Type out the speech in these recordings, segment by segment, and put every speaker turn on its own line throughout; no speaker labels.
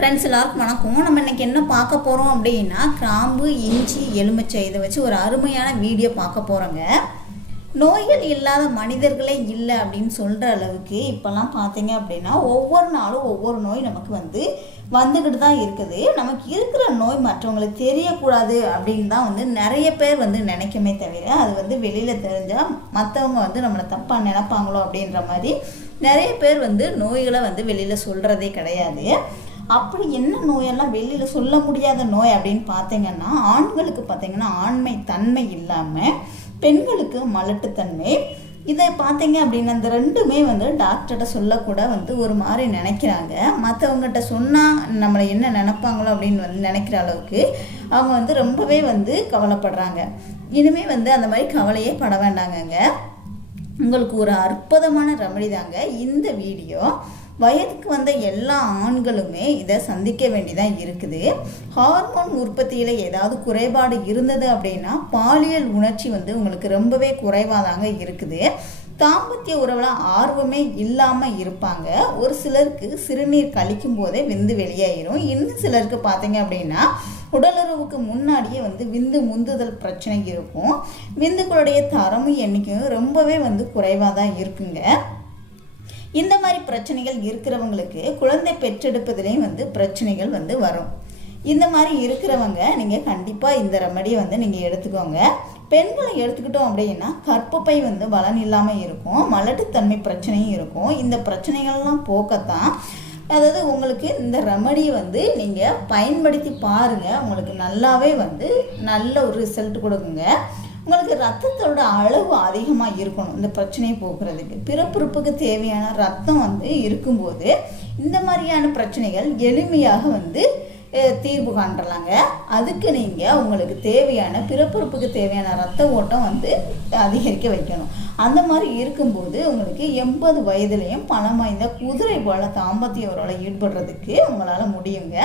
Friends எல்லாருக்கும் வணக்கம் நம்ம இன்றைக்கி என்ன பார்க்க போகிறோம் அப்படின்னா கிராம்பு இஞ்சி எலுமிச்சை இதை வச்சு ஒரு அருமையான வீடியோ பார்க்க போகிறோங்க நோய்கள் இல்லாத மனிதர்களே இல்லை அப்படின்னு சொல்கிற அளவுக்கு இப்போல்லாம் பார்த்தீங்க அப்படின்னா ஒவ்வொரு நாளும் ஒவ்வொரு நோய் நமக்கு வந்து வந்துக்கிட்டு தான் இருக்குது. நமக்கு இருக்கிற நோய் மற்றவங்களுக்கு தெரியக்கூடாது அப்படின்னு தான் வந்து நிறைய பேர் வந்து நினைக்கமே தவிர அது வந்து வெளியில் தெரிஞ்சால் மற்றவங்க வந்து நம்மளை தப்பாக நினைப்பாங்களோ அப்படின்ற மாதிரி நிறைய பேர் வந்து நோய்களை வந்து வெளியில் சொல்கிறதே கிடையாது. அப்படி என்ன நோயெல்லாம் வெளியில் சொல்ல முடியாத நோய் அப்படின்னு பார்த்தீங்கன்னா ஆண்களுக்கு பார்த்தீங்கன்னா ஆண்மை தன்மை இல்லாமல் பெண்களுக்கு மலட்டுத்தன்மை. இதை பார்த்தீங்க அப்படின்னா இந்த ரெண்டுமே வந்து டாக்டர்கிட்ட சொல்லக்கூட வந்து ஒரு மாதிரி நினைக்கிறாங்க. மற்றவங்ககிட்ட சொன்னால் நம்மளை என்ன நினைப்பாங்களோ அப்படின்னு வந்து நினைக்கிற அளவுக்கு அவங்க வந்து ரொம்பவே வந்து கவலைப்படுறாங்க. இனிமே வந்து அந்த மாதிரி கவலையே பட வேண்டாங்கங்க. உங்களுக்கு ஒரு அற்புதமான ரெமடி தாங்க இந்த வீடியோ வயதுக்கு வந்த எல்லா ஆண்களுமே இதை சந்திக்க வேண்டியதாக இருக்குது. ஹார்மோன் உற்பத்தியில் ஏதாவது குறைபாடு இருந்தது அப்படின்னா பாலியல் உணர்ச்சி வந்து உங்களுக்கு ரொம்பவே குறைவாக தாங்க இருக்குது. தாம்பத்திய உறவில் ஆர்வமே இல்லாமல் இருப்பாங்க. ஒரு சிலருக்கு சிறுநீர் கழிக்கும் போதே விந்து வெளியாயிரும். இன்னும் சிலருக்கு பார்த்தீங்க அப்படின்னா உடலுறவுக்கு முன்னாடியே வந்து விந்து முந்துதல் பிரச்சனை இருக்கும். விந்துக்களுடைய தரமும் எண்ணிக்கையும் ரொம்பவே வந்து குறைவாக தான் இருக்குங்க. இந்த மாதிரி பிரச்சனைகள் இருக்கிறவங்களுக்கு குழந்தை பெற்றெடுப்பதுலேயும் வந்து பிரச்சனைகள் வந்து வரும். இந்த மாதிரி இருக்கிறவங்க நீங்கள் கண்டிப்பாக இந்த ரெமடியை வந்து நீங்கள் எடுத்துக்கோங்க. பெண்களை எடுத்துக்கிட்டோம் அப்படின்னா கற்பப்பை வந்து பலன் இல்லாமல் இருக்கும் மலட்டுத்தன்மை பிரச்சனையும் இருக்கும். இந்த பிரச்சனைகள்லாம் போக்கத்தான் அதாவது உங்களுக்கு இந்த ரெமடியை வந்து நீங்கள் பயன்படுத்தி பாருங்கள் உங்களுக்கு நல்லாவே வந்து நல்ல ஒரு ரிசல்ட் கொடுக்குங்க. உங்களுக்கு ரத்தத்தோட அளவு அதிகமாக இருக்கணும். இந்த பிரச்சனையை போக்குறதுக்கு. பிறப்புறுப்புக்கு தேவையான ரத்தம் வந்து இருக்கும்போது இந்த மாதிரியான பிரச்சனைகள் எளிமையாக வந்து தீர்வு காண்றலாங்க. அதுக்கு நீங்கள் உங்களுக்கு தேவையான பிறப்புறுப்புக்கு தேவையான ரத்த ஓட்டம் வந்து அதிகரிக்க வைக்கணும். அந்த மாதிரி இருக்கும்போது உங்களுக்கு எண்பது வயதுலேயும் பணம் வாய்ந்த குதிரை போல தாம்பத்திய ஈடுபடுறதுக்கு உங்களால் முடியுங்க.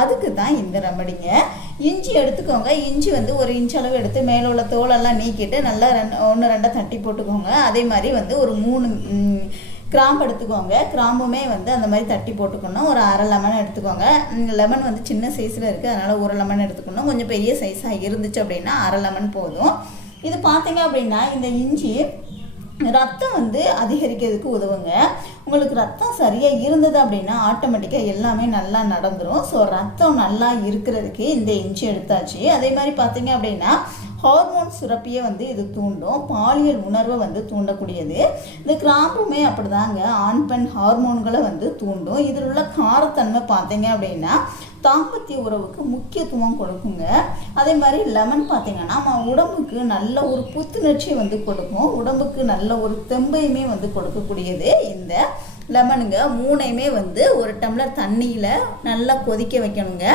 அதுக்கு தான் இந்த ரெமடிங்க இஞ்சி எடுத்துக்கோங்க. இஞ்சி வந்து ஒரு இன்ச் அளவு எடுத்து மேலே உள்ள தோலெல்லாம் நீக்கிட்டு நல்லா ரெண்டு ஒன்று ரெண்டாக தட்டி போட்டுக்கோங்க. அதே மாதிரி வந்து ஒரு மூணு கிராம்பு எடுத்துக்கோங்க. கிராம்புமே வந்து அந்த மாதிரி தட்டி போட்டுக்கணும் ஒரு அரை லெமன் எடுத்துக்கோங்க. லெமன் வந்து சின்ன சைஸில் இருக்குது அதனால் ஒரு லெமன் எடுத்துக்கணும் கொஞ்சம் பெரிய சைஸாக இருந்துச்சு அப்படின்னா அரை லெமன் போதும். இது பார்த்தீங்க அப்படின்னா இந்த இஞ்சி ரத்தம் வந்து அதிகரிக்கிறதுக்கு உதவுங்க. உங்களுக்கு ரத்தம் சரியாக இருந்தது அப்படின்னா ஆட்டோமேட்டிக்காக எல்லாமே நல்லா நடந்துடும் ஸோ ரத்தம் நல்லா இருக்கிறதுக்கு இந்த இஞ்சி எடுத்தாச்சு. அதே மாதிரி பார்த்தீங்க அப்படின்னா ஹார்மோன் சுரப்பியை வந்து இது தூண்டும். பாலியல் உணர்வை வந்து தூண்டக்கூடியது. இந்த கிராம்புமே அப்படிதாங்க. ஆண் பெண் ஹார்மோன்களை வந்து தூண்டும். இதில் உள்ள காரத்தன்மை பார்த்தீங்க அப்படின்னா தாம்பத்திய உறவுக்கு முக்கியத்துவம் கொடுக்குங்க. அதே மாதிரி லெமன் பார்த்தீங்கன்னா நம்ம உடம்புக்கு நல்ல ஒரு புத்துணர்ச்சி வந்து கொடுக்கும். உடம்புக்கு நல்ல ஒரு தெம்பையுமே வந்து கொடுக்கக்கூடியது இந்த லெமனுங்க மூணையுமே வந்து ஒரு டம்ளர் தண்ணியில் நல்லா கொதிக்க வைக்கணுங்க.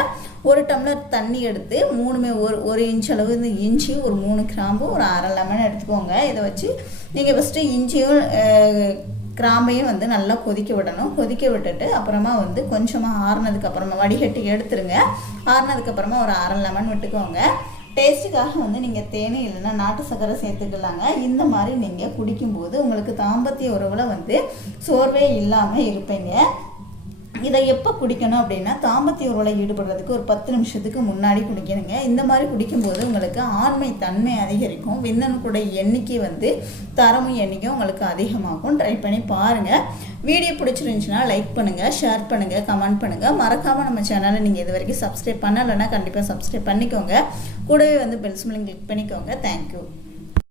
ஒரு டம்ளர் தண்ணி எடுத்து மூணுமே ஒரு ஒரு இன்ச் அளவு இந்த இஞ்சி ஒரு மூணு கிராம்பு ஒரு அரை லெமன் எடுத்துக்கோங்க. இதை வச்சு நீங்கள் ஃபஸ்ட்டு இஞ்சியும் கிராம்பையும் வந்து நல்லா கொதிக்க விடணும். கொதிக்க விட்டுட்டு அப்புறமா வந்து கொஞ்சமாக ஆறுனதுக்கு அப்புறமா வடிகட்டி எடுத்துருங்க. ஆறுனதுக்கப்புறமா ஒரு அரை லெமன் விட்டுக்கோங்க. டேஸ்ட்டுக்காக வந்து நீங்கள் தேனி இல்லைன்னா நாட்டு சக்கரை சேர்த்துக்கலாங்க. இந்த மாதிரி நீங்கள் குடிக்கும்போது உங்களுக்கு தாம்பத்திய உறவில் வந்து சோர்வே இல்லாமல் இருப்பீங்க. இதை எப்போ குடிக்கணும் அப்படின்னா தாம்பத்திய உறவில் ஈடுபடுறதுக்கு ஒரு பத்து நிமிஷத்துக்கு முன்னாடி குடிக்கணுங்க. இந்த மாதிரி குடிக்கும்போது உங்களுக்கு ஆண்மை தன்மை அதிகரிக்கும். விந்தணுக்குடைய எண்ணிக்கை வந்து தரமும் எண்ணிக்கையும் உங்களுக்கு அதிகமாகும். ட்ரை பண்ணி பாருங்கள் வீடியோ பிடிச்சிருந்துச்சுன்னா லைக் பண்ணுங்கள் ஷேர் பண்ணுங்கள் கமெண்ட் பண்ணுங்கள் மறக்காமல் நம்ம சேனலை நீங்கள் இது வரைக்கும் சப்ஸ்கிரைப் பண்ணலைன்னா கண்டிப்பாக சப்ஸ்கிரைப் பண்ணிக்கோங்க. கூடவே வந்து பெல் கிளிக் பண்ணிக்கோங்க. தேங்க்யூ